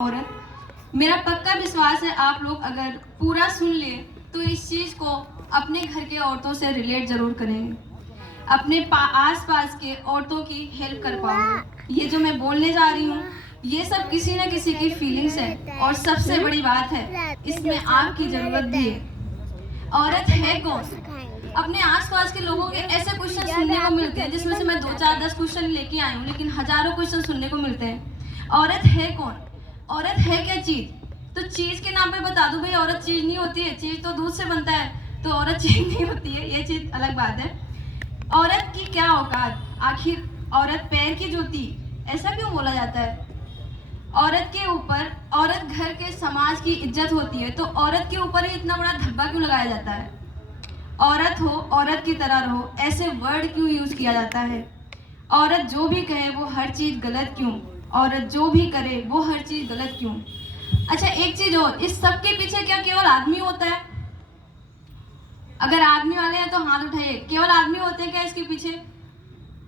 औरत। मेरा पक्का विश्वास है आप लोग अगर पूरा सुन ले तो इस चीज़ को अपने घर के औरतों से रिलेट ज़रूर करेंगे, अपने आस-पास के औरतों की हेल्प कर पाओगे। ये जो मैं बोलने जा रही हूँ ये सब किसी न किसी की फीलिंग्स है और सबसे बड़ी बात है इसमें आपकी ज़रूरत भी है। औरत है कौन? अपने आसपास के लोगों के ऐसे क्वेश्चन सुनने को मिलते हैं जिसमें से मैं 2 4 10 क्वेश्चन लेके आई हूँ, लेकिन हजारों क्वेश्चन सुनने को मिलते हैं। औरत है कौन? औरत है क्या चीज? तो चीज के नाम पे बता दो भाई, औरत चीज नहीं होती है। चीज तो दूध से बनता है, तो औरत चीज नहीं होती है, ये चीज अलग बात है। औरत की क्या औकात? आखिर औरत पैर की जूती, ऐसा क्यों बोला जाता है? औरत के ऊपर, औरत घर के समाज की इज्जत होती है, तो औरत के ऊपर ही इतना बड़ा धब्बा क्यों लगाया जाता है? औरत हो, औरत की तरह रहो, ऐसे वर्ड क्यों यूज किया जाता है? औरत जो भी कहे वो हर चीज गलत क्यों? औरत जो भी करे वो हर चीज गलत क्यों? अच्छा एक चीज और, इस सब के पीछे क्या केवल आदमी होता है? अगर आदमी वाले हैं तो हाथ उठाइए। केवल आदमी होते हैं क्या इसके पीछे?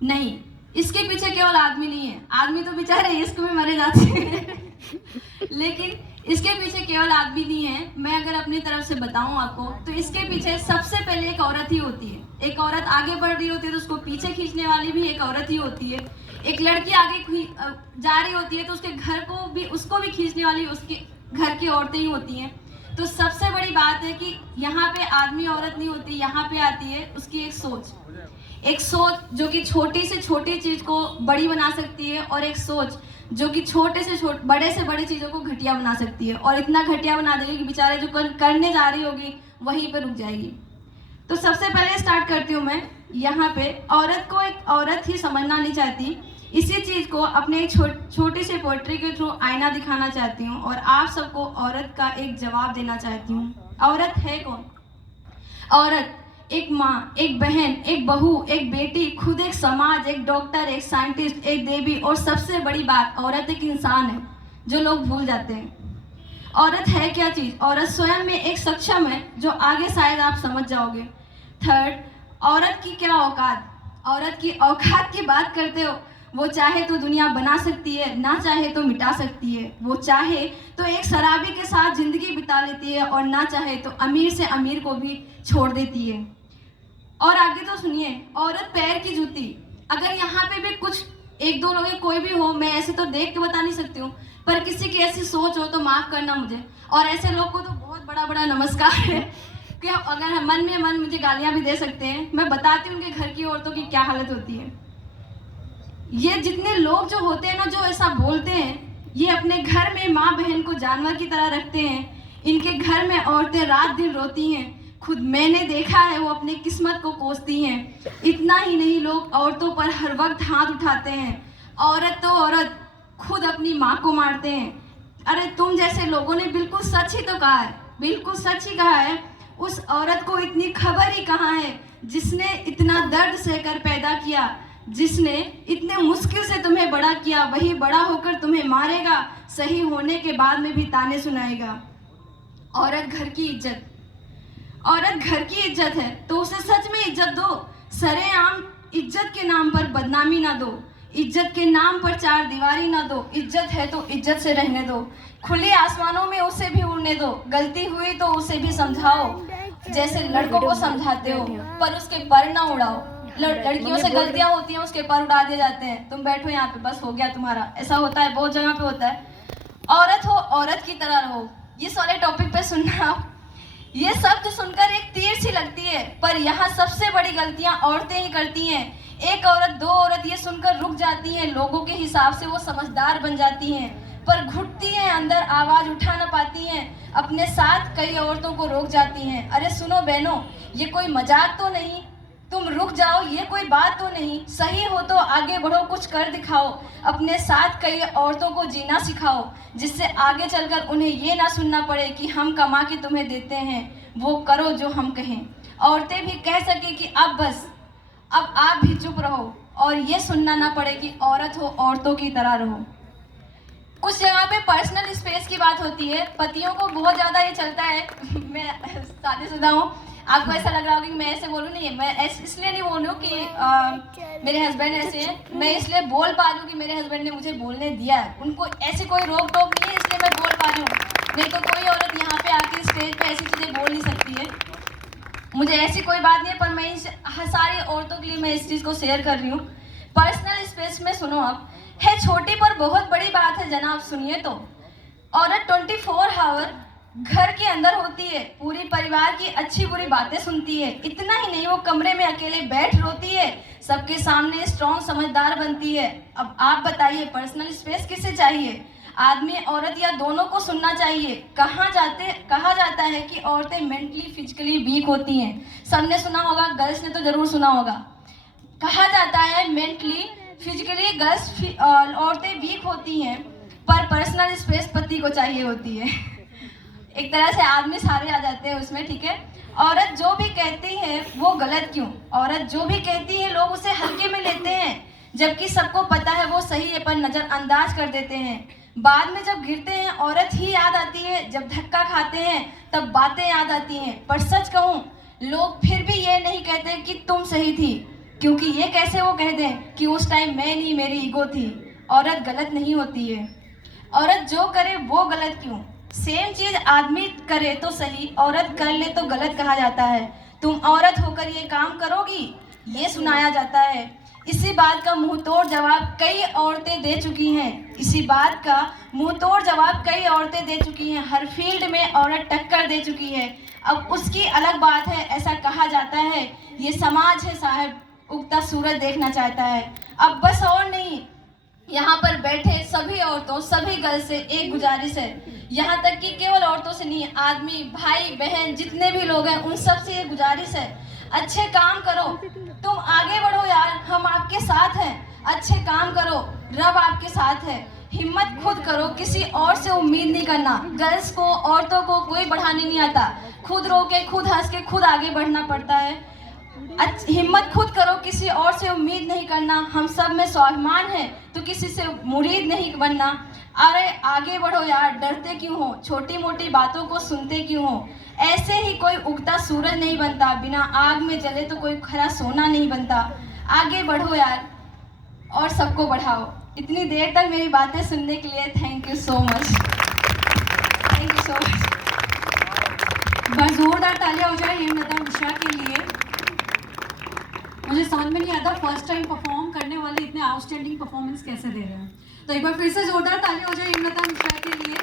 नहीं, इसके पीछे केवल आदमी नहीं है। आदमी तो बेचारे इश्क में मरे जाते हैं लेकिन इसके पीछे केवल आदमी नहीं है। मैं अगर अपनी तरफ से बताऊं आपको तो इसके पीछे सबसे पहले एक औरत ही होती है। एक औरत आगे बढ़ रही होती है तो उसको पीछे खींचने वाली भी एक औरत ही होती है। एक लड़की आगे जा रही होती है तो उसके घर को भी, उसको भी खींचने वाली उसके घर की औरतें ही होती हैं। तो सबसे बड़ी बात है कि यहाँ पे आदमी औरत नहीं होती, यहाँ पे आती है उसकी एक सोच। एक सोच जो कि छोटी से छोटी चीज को बड़ी बना सकती है, और एक सोच जो कि छोटे से बड़े से बड़ी चीजों को घटिया बना सकती है, और इतना घटिया बना देगी कि बेचारे जो करने जा रही होगी वहीं पर रुक जाएगी। तो सबसे पहले स्टार्ट करती हूँ मैं यहाँ पे। औरत को एक औरत ही समझना नहीं चाहती, इसी चीज को अपने एक छोटी सी पोएट्री के थ्रू आईना दिखाना चाहती हूँ और आप सबको औरत का एक जवाब देना चाहती हूँ। औरत है कौन? औरत एक माँ, एक बहन, एक बहू, एक बेटी, खुद एक समाज, एक डॉक्टर, एक साइंटिस्ट, एक देवी, और सबसे बड़ी बात औरत एक इंसान है जो लोग भूल जाते हैं। औरत है क्या चीज? औरत स्वयं में एक सक्षम है, जो आगे शायद आप समझ जाओगे। थर्ड, औरत की क्या औकात? औरत की औकात की बात करते हो, वो चाहे तो दुनिया बना सकती है, ना चाहे तो मिटा सकती है। वो चाहे तो एक शराबी के साथ जिंदगी बिता लेती है, और ना चाहे तो अमीर से अमीर को भी छोड़ देती है। और आगे तो सुनिए, औरत पैर की जूती। अगर यहाँ पे भी कुछ एक दो लोग, कोई भी हो, मैं ऐसे तो देख के बता नहीं सकती हूँ, पर किसी की ऐसी सोच हो तो माफ करना मुझे। और ऐसे लोग को तो बहुत बड़ा बड़ा नमस्कार है कि अगर हम मन में मन मुझे गालियां भी दे सकते हैं। मैं बताती हूँ उनके घर की औरतों की क्या हालत होती है। ये जितने लोग जो होते हैं ना, जो ऐसा बोलते हैं, ये अपने घर में माँ बहन को जानवर की तरह रखते हैं। इनके घर में औरतें रात दिन रोती हैं, खुद मैंने देखा है, वो अपनी किस्मत को कोसती हैं। इतना ही नहीं, लोग औरतों पर हर वक्त हाथ उठाते हैं। औरत तो औरत, खुद अपनी माँ को मारते हैं। अरे तुम जैसे लोगों ने बिल्कुल सच ही तो कहा है, बिल्कुल सच ही कहा है। उस औरत को इतनी खबर ही कहाँ है जिसने इतना दर्द सहकर पैदा किया, जिसने इतने मुश्किल से तुम्हें बड़ा किया, वही बड़ा होकर तुम्हें मारेगा, सही होने के बाद में भी ताने सुनाएगा। औरत घर की इज्जत। औरत घर की इज्जत है तो उसे सच में इज्जत दो। सरेआम इज्जत के नाम पर बदनामी ना दो, इज्जत के नाम पर चार दीवारी ना दो। इज्जत है तो इज्जत से रहने दो, खुले आसमानों में उसे भी उड़ने दो। गलती हुई तो उसे भी समझाओ, जैसे लड़कों को समझाते हो, पर उसके पर ना उड़ाओ। लड़कियों से गलतियां होती हैं, उसके पर उड़ा दिए जाते हैं। तुम बैठो यहाँ पे, बस हो गया तुम्हारा। ऐसा होता है, बहुत जगह पे होता है। औरत हो, औरत की तरह रहो, ये सारे टॉपिक पे सुनना। ये शब्द सुनकर एक तीर सी लगती है, पर यहाँ सबसे बड़ी गलतियां औरतें ही करती हैं। एक औरत, दो औरत ये सुनकर रुक जाती हैं, लोगों के हिसाब से वो समझदार बन जाती हैं, पर घुटती हैं अंदर, आवाज उठा ना पाती हैं, अपने साथ कई औरतों को रोक जाती हैं। अरे सुनो बहनों, ये कोई मजाक तो नहीं, तुम रुक जाओ, ये कोई बात तो नहीं। सही हो तो आगे बढ़ो, कुछ कर दिखाओ, अपने साथ कई औरतों को जीना सिखाओ, जिससे आगे चलकर उन्हें ये ना सुनना पड़े कि हम कमा के तुम्हें देते हैं, वो करो जो हम कहें। औरतें भी कह सके कि अब बस, अब आप भी चुप रहो, और ये सुनना ना पड़े कि औरत हो, औरतों की तरह रहो। कुछ जगह पे पर्सनल स्पेस की बात होती है, पतियों को बहुत ज़्यादा ये चलता है मैं शादीशुदा हूँ, आपको ऐसा लग रहा होगा कि मैं ऐसे बोलूँ, नहीं मैं इसलिए नहीं बोल रही हूँ कि मेरे हस्बैंड ऐसे हैं, मैं इसलिए बोल पा रही हूँ कि मेरे हस्बैंड ने मुझे बोलने दिया है। उनको ऐसी कोई रोक टोक नहीं है, इसलिए मैं बोल पा रही हूँ। नहीं तो कोई औरत यहाँ पे आके स्टेज पे ऐसी चीज़ें बोल नहीं सकती है। मुझे ऐसी कोई बात नहीं है, पर मैं सारी औरतों के लिए मैं इस चीज़ को शेयर कर रही हूँ। पर्सनल स्पेस में सुनो, आप है छोटी पर बहुत बड़ी बात है जनाब, सुनिए तो। औरत 24 आवर घर के अंदर होती है, पूरी परिवार की अच्छी बुरी बातें सुनती है। इतना ही नहीं, वो कमरे में अकेले बैठ रोती है, सबके सामने स्ट्रॉन्ग समझदार बनती है। अब आप बताइए, पर्सनल स्पेस किसे चाहिए? आदमी औरत या दोनों को सुनना चाहिए। कहा जाता है कि औरतें मेंटली फिजिकली वीक होती हैं। सबने सुना होगा, गर्ल्स ने तो जरूर सुना होगा। कहा जाता है मेंटली फिजिकली गर्ल्स औरतें वीक होती हैं, पर पर्सनल स्पेस पति को चाहिए होती है। एक तरह से आदमी सारे आ जाते हैं उसमें, ठीक है। औरत जो भी कहती है वो गलत क्यों? औरत जो भी कहती है लोग उसे हल्के में लेते हैं, जबकि सबको पता है वो सही है, पर नज़रअंदाज कर देते हैं। बाद में जब गिरते हैं औरत ही याद आती है, जब धक्का खाते हैं तब बातें याद आती हैं। पर सच कहूँ, लोग फिर भी ये नहीं कहते कि तुम सही थी, क्योंकि ये कैसे वो कह दें कि उस टाइम मैं नहीं, मेरी ईगो थी। औरत गलत नहीं होती है, औरत जो करे वो गलत क्यों? सेम चीज आदमी करे तो सही, औरत कर ले तो गलत कहा जाता है। तुम औरत होकर ये काम करोगी, ये सुनाया जाता है। इसी बात का मुंह तोड़ जवाब कई औरतें दे चुकी हैं। इसी बात का मुंह तोड़ जवाब कई औरतें दे चुकी हैं। हर फील्ड में औरत टक्कर दे चुकी है। अब उसकी अलग बात है, ऐसा कहा जाता है ये समाज है साहब, उगता सूरज देखना चाहता है। अब बस और नहीं, यहाँ पर बैठे सभी औरतों, सभी गर्ल्स से एक गुजारिश है, यहाँ तक कि केवल औरतों से नहीं, आदमी, भाई बहन जितने भी लोग हैं उन सब से ये गुजारिश है, अच्छे काम करो, तुम आगे बढ़ो यार, हम आपके साथ हैं। अच्छे काम करो, रब आपके साथ है। हिम्मत खुद करो, किसी और से उम्मीद नहीं करना। गर्ल्स को, औरतों को कोई बढ़ाने नहीं आता, खुद रो के, खुद हंस के, खुद आगे बढ़ना पड़ता है। हिम्मत खुद करो, किसी और से उम्मीद नहीं करना। हम सब में स्वाभिमान है, तो किसी से मुरीद नहीं बनना। अरे आगे बढ़ो यार, डरते क्यों हो? छोटी मोटी बातों को सुनते क्यों हो? ऐसे ही कोई उगता सूरज नहीं बनता, बिना आग में जले तो कोई खरा सोना नहीं बनता। आगे बढ़ो यार और सबको बढ़ाओ। इतनी देर तक मेरी बातें सुनने के लिए thank you so much, thank you so much. बस जोरदार तालियां हो जाए हेमलता मिश्रा के लिए। मुझे समझ में नहीं आता फर्स्ट टाइम परफॉर्म करने वाले इतने आउटस्टैंडिंग परफॉर्मेंस कैसे दे रहे हैं। तो एक बार फिर से जोरदार तालियां हो जाए हेमलता मिश्रा के लिए।